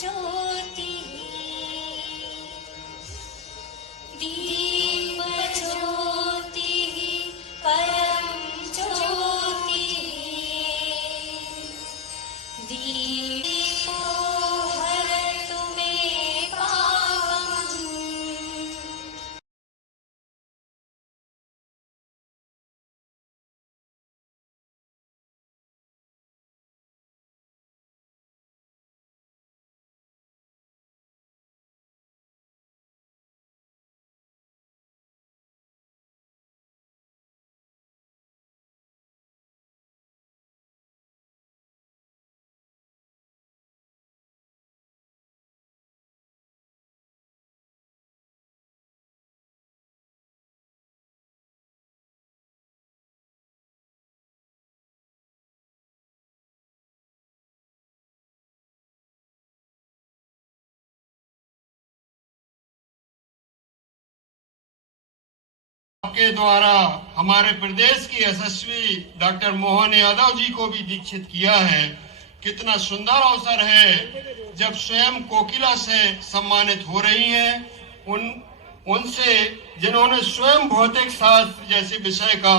ज्योति दीप ज्योति परम ज्योति दीपो हरतु मे पावम्। आपके द्वारा हमारे प्रदेश की यशस्वी डॉक्टर मोहन यादव जी को भी दीक्षित किया है। कितना सुंदर अवसर है जब स्वयं कोकिला से सम्मानित हो रही हैं, उनसे जिन्होंने स्वयं भौतिक शास्त्र जैसे विषय का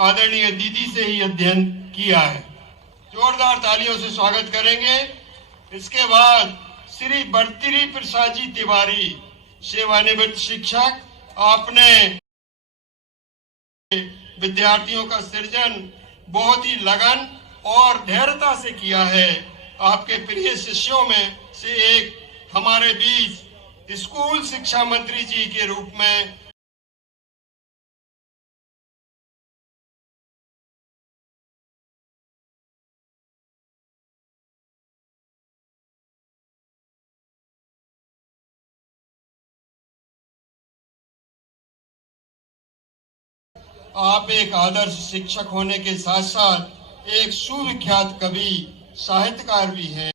आदरणीय दीदी से ही अध्ययन किया है। जोरदार तालियों से स्वागत करेंगे। इसके बाद श्री बर्तिरी प्रसाद जी तिवारी, सेवानिवृत्त शिक्षक, आपने विद्यार्थियों का सृजन बहुत ही लगन और धैर्यता से किया है। आपके प्रिय शिष्यों में से एक हमारे बीच स्कूल शिक्षा मंत्री जी के रूप में आप एक आदर्श शिक्षक होने के साथ साथ एक सुविख्यात कवि, साहित्यकार भी हैं।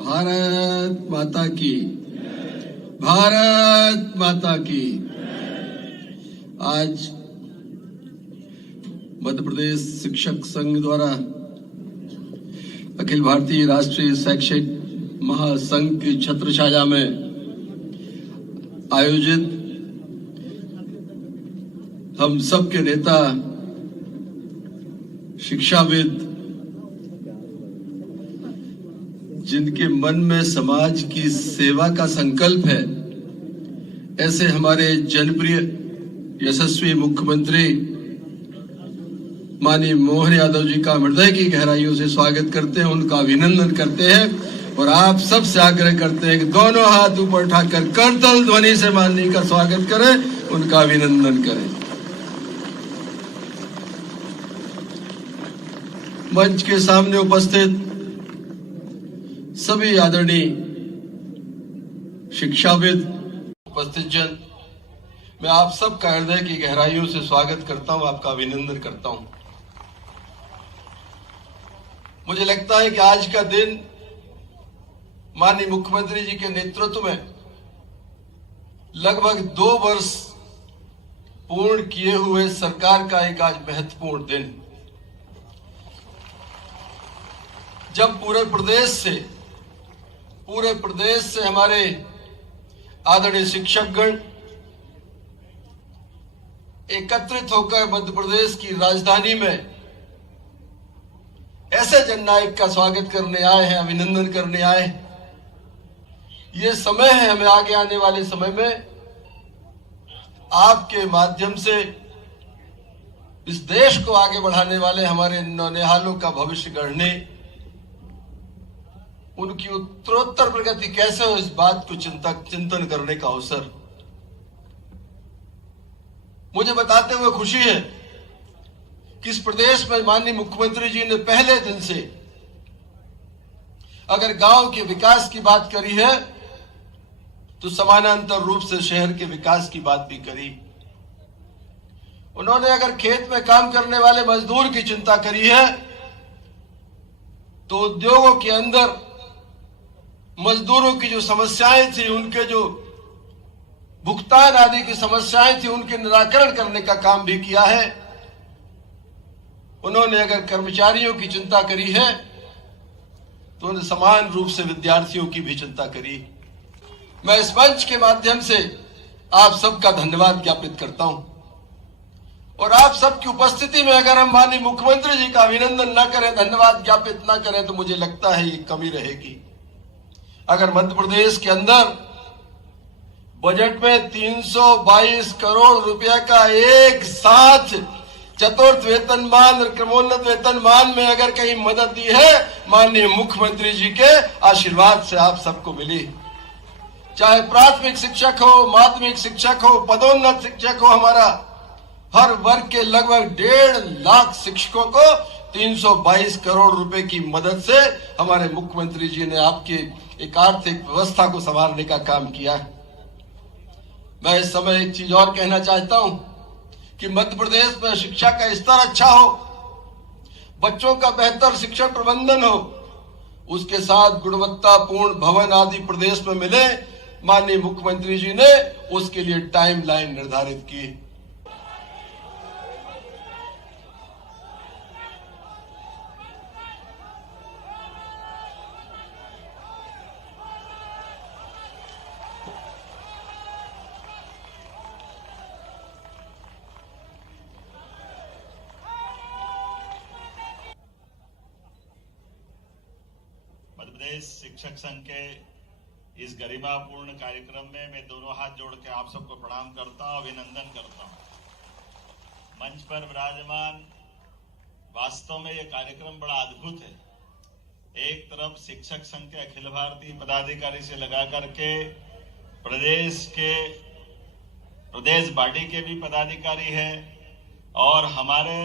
भारत माता की, भारत माता की। आज मध्य प्रदेश शिक्षक संघ द्वारा अखिल भारतीय राष्ट्रीय शैक्षिक महासंघ की छत्रछाया में आयोजित हम सब के नेता, शिक्षाविद, जिनके मन में समाज की सेवा का संकल्प है, ऐसे हमारे जनप्रिय यशस्वी मुख्यमंत्री माननीय मोहन यादव जी का हृदय की गहराइयों से स्वागत करते हैं, उनका अभिनंदन करते हैं और आप सब से आग्रह करते हैं कि दोनों हाथ ऊपर उठाकर करतल ध्वनि से माननीय का स्वागत करें, उनका अभिनंदन करें। मंच के सामने उपस्थित सभी आदरणीय शिक्षाविद, उपस्थित जन, मैं आप सबका हृदय की गहराइयों से स्वागत करता हूं, आपका अभिनंदन करता हूं। मुझे लगता है कि आज का दिन माननीय मुख्यमंत्री जी के नेतृत्व में लगभग 2 वर्ष पूर्ण किए हुए सरकार का एक आज महत्वपूर्ण दिन, जब पूरे प्रदेश से हमारे आदरणीय शिक्षकगण एकत्रित होकर मध्य प्रदेश की राजधानी में ऐसे जननायक का स्वागत करने आए हैं, अभिनंदन करने आए हैं। ये समय है, हमें आगे आने वाले समय में आपके माध्यम से इस देश को आगे बढ़ाने वाले हमारे नौनिहालों का भविष्य गढ़ने, उनकी उत्तरोत्तर प्रगति कैसे हो, इस बात को चिंतन करने का अवसर मुझे बताते हुए खुशी है कि इस प्रदेश में माननीय मुख्यमंत्री जी ने पहले दिन से अगर गांव के विकास की बात करी है तो समानांतर रूप से शहर के विकास की बात भी करी। उन्होंने अगर खेत में काम करने वाले मजदूर की चिंता करी है तो उद्योगों के अंदर मजदूरों की जो समस्याएं थी, उनके जो भुगतान आदि की समस्याएं थी, उनके निराकरण करने का काम भी किया है। उन्होंने अगर कर्मचारियों की चिंता करी है तो उन्होंने समान रूप से विद्यार्थियों की भी चिंता करी। मैं इस मंच के माध्यम से आप सबका धन्यवाद ज्ञापित करता हूं और आप सबकी उपस्थिति में अगर हम माननीय मुख्यमंत्री जी का अभिनंदन न करें, धन्यवाद ज्ञापित न करें तो मुझे लगता है ये कमी रहेगी। अगर मध्य प्रदेश के अंदर बजट में 322 करोड़ रुपया का एक साथ चतुर्थ वेतनमान और क्रमोन्नत वेतनमान में अगर कहीं मदद दी है, माननीय मुख्यमंत्री जी के आशीर्वाद से आप सबको मिली। चाहे प्राथमिक शिक्षक हो, माध्यमिक शिक्षक हो, पदोन्नत शिक्षक हो, हमारा हर वर्ग के लगभग 1.5 लाख शिक्षकों को 322 करोड़ रुपए की मदद से हमारे मुख्यमंत्री जी ने आपकी एक आर्थिक व्यवस्था को संभालने का काम किया है। मैं इस समय एक चीज और कहना चाहता हूं कि मध्य प्रदेश में शिक्षा का स्तर अच्छा हो, बच्चों का बेहतर शिक्षण प्रबंधन हो, उसके साथ गुणवत्तापूर्ण भवन आदि प्रदेश में मिले, माननीय मुख्यमंत्री जी ने उसके लिए टाइमलाइन निर्धारित की। मध्य प्रदेश शिक्षक संघ के इस गरिमापूर्ण कार्यक्रम में मैं दोनों हाथ जोड़ के आप सबको प्रणाम करता हूं, अभिनंदन करता हूं। मंच पर विराजमान, वास्तव में ये कार्यक्रम बड़ा अद्भुत है। एक तरफ शिक्षक संघ के अखिल भारतीय पदाधिकारी से लगा करके प्रदेश बॉडी के भी पदाधिकारी हैं और हमारे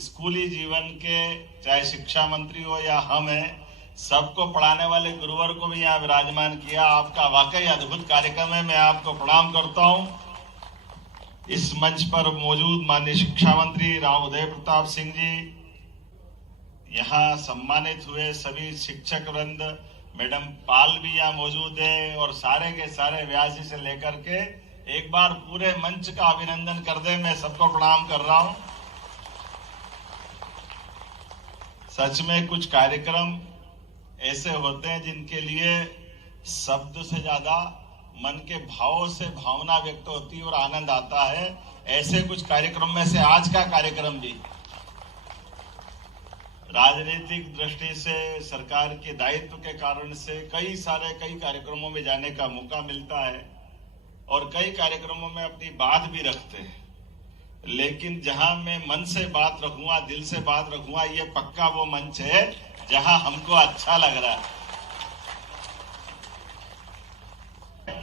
स्कूली जीवन के चाहे शिक्षा मंत्री हो या हम हैं, सबको पढ़ाने वाले गुरुवर को भी यहाँ विराजमान किया। आपका वाकई अद्भुत कार्यक्रम है, मैं आपको प्रणाम करता हूँ। इस मंच पर मौजूद माननीय शिक्षा मंत्री राव उदय प्रताप सिंह जी, यहाँ सम्मानित हुए सभी शिक्षक वृंद, मैडम पाल भी यहाँ मौजूद है और सारे के सारे व्यास जी से लेकर के एक बार पूरे मंच का अभिनंदन कर दे। मैं सबको प्रणाम कर रहा हूँ। सच में कुछ कार्यक्रम ऐसे होते हैं जिनके लिए शब्द से ज्यादा मन के भाव से भावना व्यक्त होती है और आनंद आता है। ऐसे कुछ कार्यक्रम में से आज का कार्यक्रम भी राजनीतिक दृष्टि से, सरकार के दायित्व के कारण से कई कार्यक्रमों में जाने का मौका मिलता है और कई कार्यक्रमों में अपनी बात भी रखते हैं, लेकिन जहां मैं मन से बात रखूंगा, दिल से बात रखूंगा, ये पक्का वो मंच है जहां हमको अच्छा लग रहा है।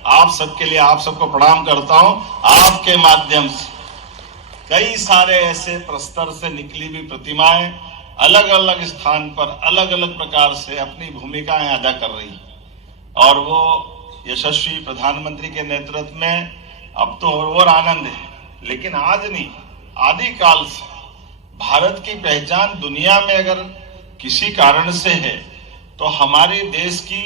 आप सबके लिए आप सबको प्रणाम करता हूं। आपके माध्यम से कई सारे ऐसे प्रस्तर से निकली हुई प्रतिमाएं अलग अलग स्थान पर अलग अलग प्रकार से अपनी भूमिकाएं अदा कर रही और वो यशस्वी प्रधानमंत्री के नेतृत्व में अब तो और आनंद है। लेकिन आज नहीं, आदिकाल से भारत की पहचान दुनिया में अगर किसी कारण से है तो हमारे देश की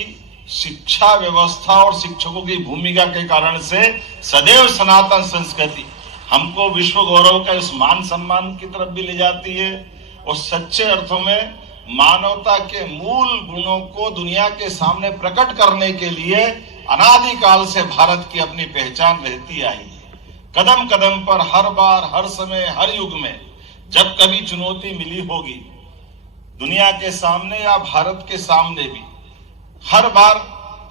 शिक्षा व्यवस्था और शिक्षकों की भूमिका के कारण से सदैव सनातन संस्कृति हमको विश्व गौरव का इस मान सम्मान की तरफ भी ले जाती है और सच्चे अर्थों में मानवता के मूल गुणों को दुनिया के सामने प्रकट करने के लिए अनादिकाल से भारत की अपनी पहचान रहती आई है। कदम कदम पर, हर बार, हर समय, हर युग में जब कभी चुनौती मिली होगी दुनिया के सामने या भारत के सामने भी हर बार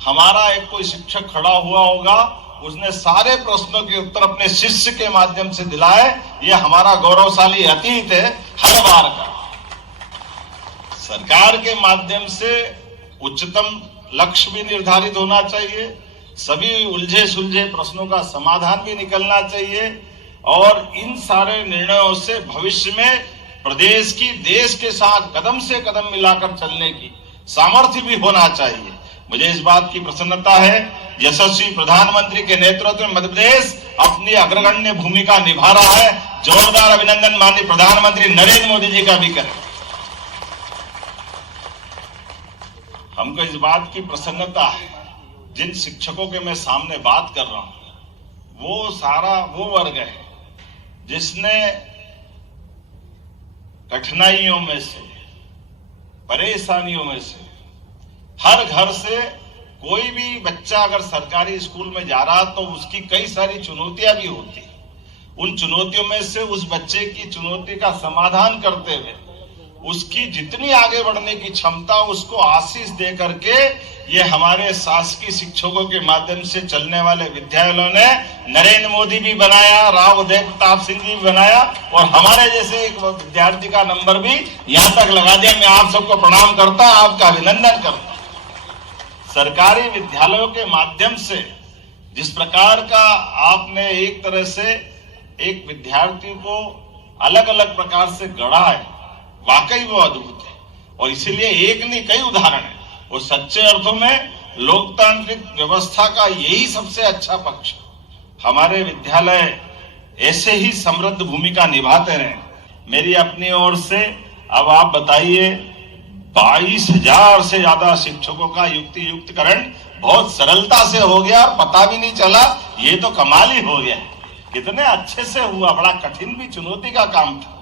हमारा एक कोई शिक्षक खड़ा हुआ होगा, उसने सारे प्रश्नों के उत्तर अपने शिष्य के माध्यम से दिलाए। ये हमारा गौरवशाली अतीत है हर बार का। सरकार के माध्यम से उच्चतम लक्ष्य भी निर्धारित होना चाहिए, सभी उलझे सुलझे प्रश्नों का समाधान भी निकलना चाहिए और इन सारे निर्णयों से भविष्य में प्रदेश की देश के साथ कदम से कदम मिलाकर चलने की सामर्थ्य भी होना चाहिए। मुझे इस बात की प्रसन्नता है, यशस्वी प्रधानमंत्री के नेतृत्व में मध्य प्रदेश अपनी अग्रगण्य भूमिका निभा रहा है। जोरदार अभिनंदन माननीय प्रधानमंत्री नरेंद्र मोदी जी का भी करें। हमको इस बात की प्रसन्नता है, जिन शिक्षकों के मैं सामने बात कर रहा हूं वो सारा वो वर्ग है जिसने कठिनाइयों में से, परेशानियों में से, हर घर से कोई भी बच्चा अगर सरकारी स्कूल में जा रहा तो उसकी कई सारी चुनौतियां भी होती। उन चुनौतियों में से उस बच्चे की चुनौती का समाधान करते हुए उसकी जितनी आगे बढ़ने की क्षमता, उसको आशीष दे करके ये हमारे शासकीय शिक्षकों के माध्यम से चलने वाले विद्यालयों ने नरेंद्र मोदी भी बनाया, राव उदय प्रताप सिंह जी भी बनाया और हमारे जैसे एक विद्यार्थी का नंबर भी यहां तक लगा दिया। मैं आप सबको प्रणाम करता हूं, आपका अभिनंदन करता हूं। सरकारी विद्यालयों के माध्यम से जिस प्रकार का आपने एक तरह से एक विद्यार्थी को अलग अलग प्रकार से गढ़ा है, वाकई वो अद्भुत है और इसीलिए एक नहीं कई उदाहरण है। वो सच्चे अर्थों में लोकतांत्रिक व्यवस्था का यही सबसे अच्छा पक्ष। हमारे विद्यालय ऐसे ही समृद्ध भूमिका निभाते रहे। मेरी अपनी ओर से अब आप बताइए, 22,000 से ज्यादा शिक्षकों का युक्तियुक्तकरण बहुत सरलता से हो गया और पता भी नहीं चला। ये तो कमाल ही हो गया, कितने अच्छे से हुआ। बड़ा कठिन भी चुनौती का काम था।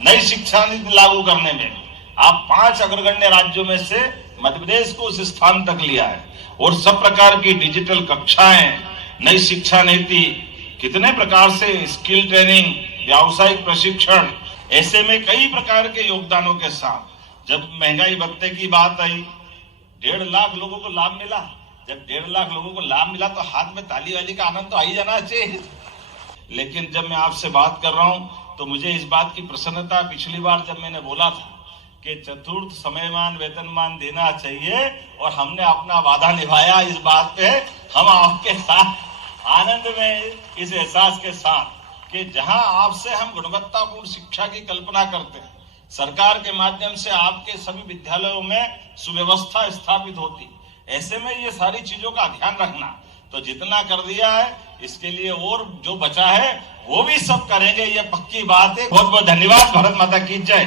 नई शिक्षा नीति लागू करने में आप 5 अग्रगण्य राज्यों में से मध्य प्रदेश को उस स्थान तक लिया है और सब प्रकार की डिजिटल कक्षाएं, नई शिक्षा नीति, कितने प्रकार से स्किल ट्रेनिंग, व्यावसायिक प्रशिक्षण, ऐसे में कई प्रकार के योगदानों के साथ जब महंगाई भत्ते की बात आई, 1.5 लाख लोगों को लाभ मिला। जब 1.5 लाख लोगों को लाभ मिला तो हाथ में ताली वाली का आनंद तो आ ही जाना चाहिए। लेकिन जब मैं आपसे बात कर रहा हूं तो मुझे इस बात की प्रसन्नता, पिछली बार जब मैंने बोला था कि चतुर्थ समयमान वेतनमान देना चाहिए और हमने अपना वादा निभाया, इस बात पे हम आपके साथ आनंद में, इस एहसास के साथ कि जहां आपसे हम गुणवत्तापूर्ण शिक्षा की कल्पना करते हैं, सरकार के माध्यम से आपके सभी विद्यालयों में सुव्यवस्था स्थापित होती, ऐसे में ये सारी चीजों का ध्यान रखना तो जितना कर दिया है, इसके लिए और जो बचा है वो भी सब करेंगे, ये पक्की बात है। बहुत बहुत धन्यवाद। भारत माता की जय।